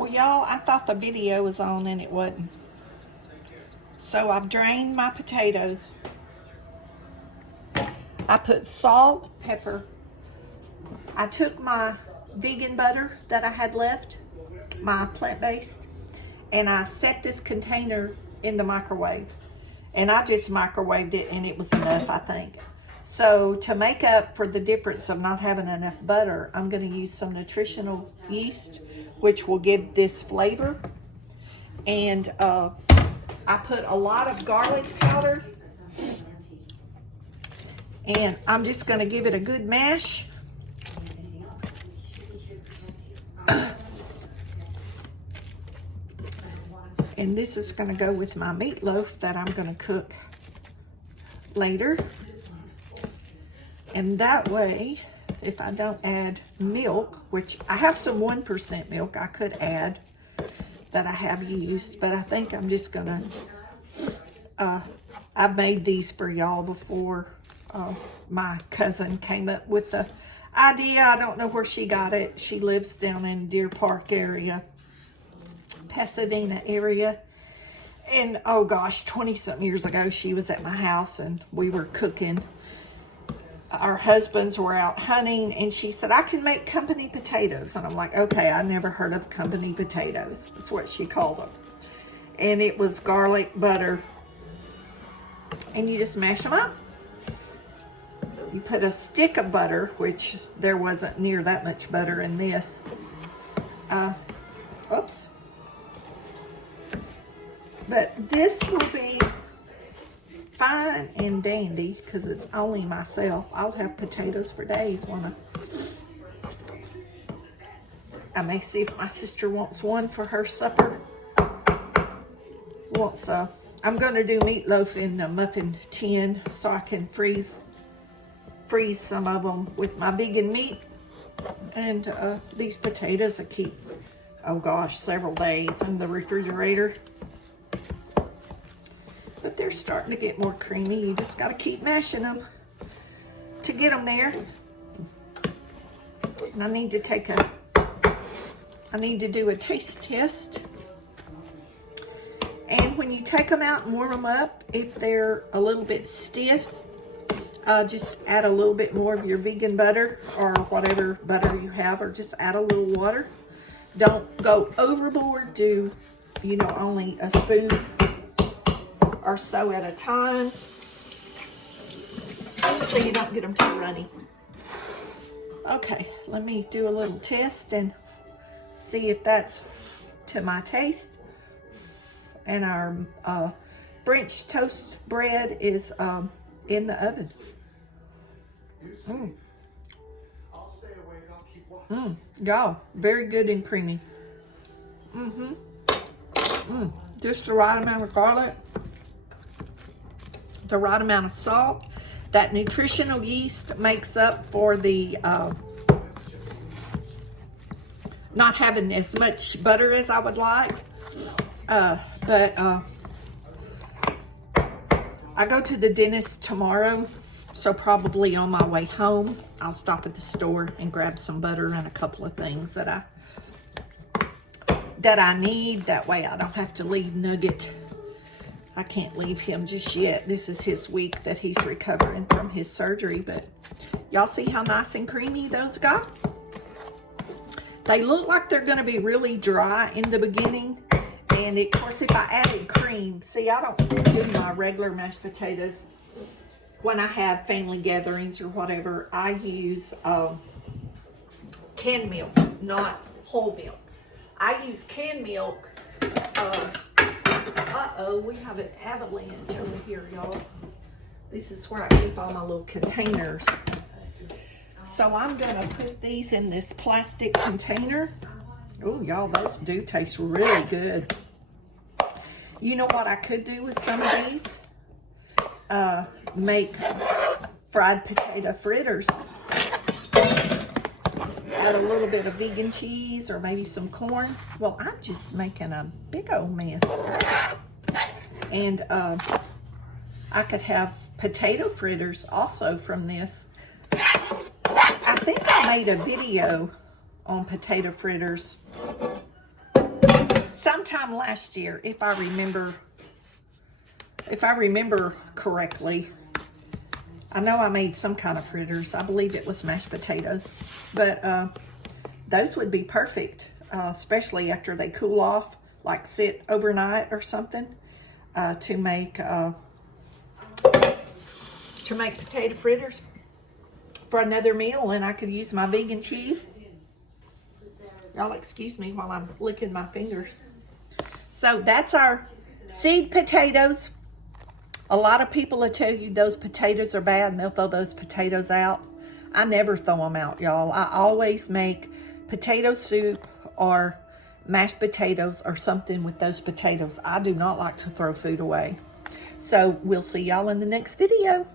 Well, y'all, I thought the video was on and it wasn't. So I've drained my potatoes. I put salt, pepper. I took my vegan butter that I had left, my plant-based, and I set this container in the microwave. And I just microwaved it and it was enough, I think. So to make up for the difference of not having enough butter, I'm going to use some nutritional yeast, which will give this flavor. And I put a lot of garlic powder. And I'm just going to give it a good mash. And this is going to go with my meatloaf that I'm going to cook later. And that way, if I don't add milk, which I have some 1% milk I could add that I have used, but I think I'm just going to, I've made these for y'all before. My cousin came up with the idea. I don't know where she got it. She lives down in Deer Park area, Pasadena area. And oh gosh, 20-something years ago, she was at my house and we were cooking. Our husbands were out hunting and she said, I can make company potatoes. And I'm like, okay, I never heard of company potatoes. That's what she called them. And it was garlic, butter, and you just mash them up. You put a stick of butter, which there wasn't near that much butter in this. Oops. But this will be fine and dandy because it's only myself. I'll have potatoes for days. I may see if my sister wants one for her supper. I'm going to do meatloaf in a muffin tin so I can freeze some of them with my vegan meat. And these potatoes I keep, oh gosh, several days in the refrigerator. But they're starting to get more creamy. You just got to keep mashing them to get them there. And I need to do a taste test. And when you take them out and warm them up, if they're a little bit stiff, just add a little bit more of your vegan butter or whatever butter you have, or just add a little water. Don't go overboard. Do, only a spoon or so at a time so you don't get them too runny. Okay, let me do a little test and see if that's to my taste. And our French toast bread is in the oven. Y'all, very good and creamy. Just the right amount of garlic, the right amount of salt. That nutritional yeast makes up for the not having as much butter as I would like. But I go to the dentist tomorrow, so probably on my way home, I'll stop at the store and grab some butter and a couple of things that I need. That way I don't have to leave Nugget. I can't leave him just yet. This is his week that he's recovering from his surgery, but y'all see how nice and creamy those got? They look like they're gonna be really dry in the beginning. And of course, if I added cream, see, I don't do my regular mashed potatoes when I have family gatherings or whatever. I use canned milk, not whole milk. I use canned milk. We have an avalanche over here, y'all. This is where I keep all my little containers. So I'm gonna put these in this plastic container. Oh, y'all, those do taste really good. You know what I could do with some of these? Make fried potato fritters. Add a little bit of vegan cheese or maybe some corn. Well, I'm just making a big old mess. And I could have potato fritters also from this. I think I made a video on potato fritters sometime last year, if I remember correctly, I know I made some kind of fritters. I believe it was mashed potatoes, but those would be perfect, especially after they cool off, like sit overnight or something, to make potato fritters for another meal. And I could use my vegan cheese. Y'all excuse me while I'm licking my fingers. So that's our seed potatoes. A lot of people will tell you those potatoes are bad and they'll throw those potatoes out. I never throw them out, y'all. I always make potato soup or mashed potatoes or something with those potatoes. I do not like to throw food away. So we'll see y'all in the next video.